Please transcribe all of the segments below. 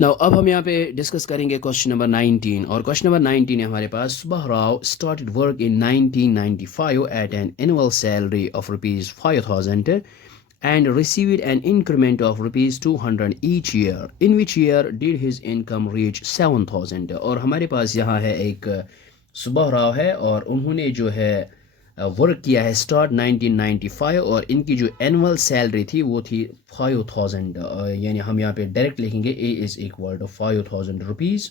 Now अब हम यहाँ पे डिस्कस करेंगे क्वेश्चन नंबर 19 और क्वेश्चन नंबर 19 है हमारे पास Subba Rao started work in 1995 at an annual salary of rupees 5000 and received an increment of rupees 200 each year. In which year did his income reach 7000? और हमारे पास यहाँ है एक सुबह राव है और उन्होंने जो है वर्क किया है स्टार्ट 1995 और इनकी जो एनुअल सैलरी थी वो थी 5000, यानी हम यहाँ पे डायरेक्ट लिखेंगे A is equal to 5000 rupees.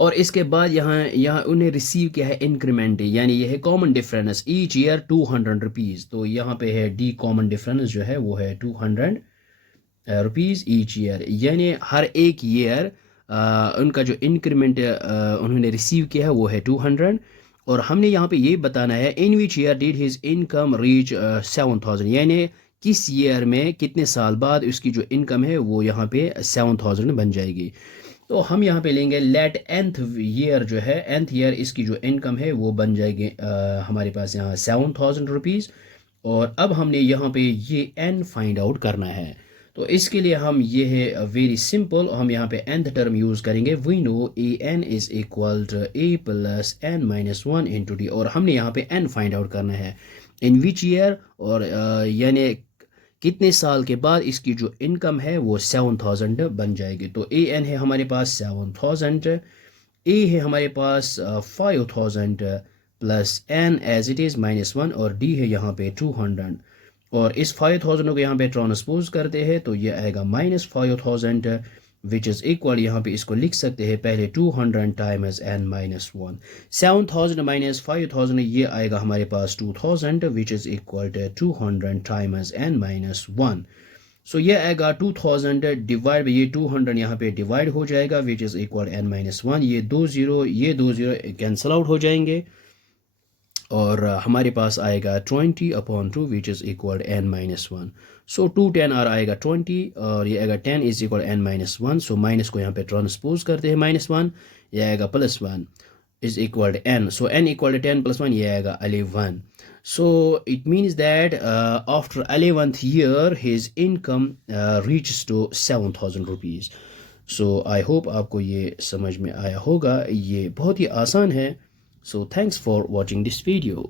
और इसके बाद यहाँ यहाँ उन्हें रिसीव किया है इंक्रीमेंट, यानी ये है common difference each year 200 rupees. तो यहाँ पे है डी कॉमन डिफरेंस जो है वो है 200 रुपीज़ ईच ईयर, यानी हर एक ईयर उनका जो इंक्रीमेंट उन्होंने रिसीव किया है वो है 200। और हमने यहाँ पे ये बताना है in which year did his income reach 7000, यानी किस ईयर में कितने साल बाद उसकी जो इनकम है वो यहाँ पे 7000 बन जाएगी। तो हम यहाँ पे लेंगे लेट nth ईयर जो है nth ईयर इसकी जो इनकम है वो बन जाएगी हमारे पास यहाँ 7000 रुपीज़। और अब हमने यहाँ पे ये n फाइंड आउट करना है। तो इसके लिए हम ये है वेरी सिंपल, हम यहाँ पे nth टर्म यूज़ करेंगे। We know A N is equal to A plus N minus one into D, और हमने यहाँ पे n फाइंड आउट करना है इन विच ईयर, और यानी कितने साल के बाद इसकी जो इनकम है वो 7000 बन जाएगी। तो ए एन है हमारे पास 7000, ए है हमारे पास 5000 plus N as it is minus one, और डी है यहाँ पे 200। और इस 5000 को यहाँ पे ट्रांसपोज करते हैं तो ये आएगा -5000 विच इज़ इक्वल, यहाँ पे इसको लिख सकते हैं पहले 200 times n minus one. 7000 minus 5000 ये आएगा हमारे पास 2000 which is equal to 200 times n minus one. So ये आएगा 2000 डिवाइड ये 200 यहाँ पे डिवाइड हो जाएगा which is equal N minus one. ये दो ज़ीरो कैंसिल आउट हो जाएंगे और हमारे पास आएगा 20/2 which is equal N minus one. So 2 10 आएगा 20 और ये आएगा 10 is equal N minus one. So minus को यहाँ पे ट्रांसपोज करते हैं -1, ये आएगा +1 is equal N. So N equal 10 + 1 ये आएगा 11। So it means that after 11th year his income reaches to 7000 rupees. So I hope आपको ये समझ में आया होगा, ये बहुत ही आसान है। So thanks for watching this video.